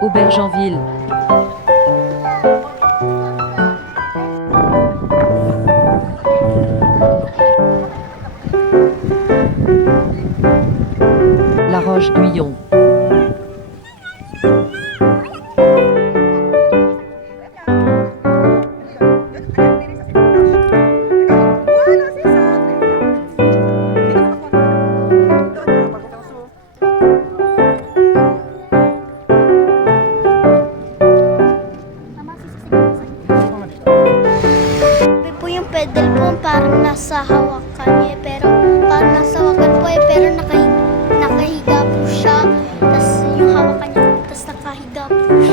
Aubergenville. La Roche-Guyon. Sabi po yung pedal po parang nasa hawakan niya, pero parang nasa hawakan po pero nakahiga po siya. Tapos yung hawakan niya, tapos nakahiga po siya.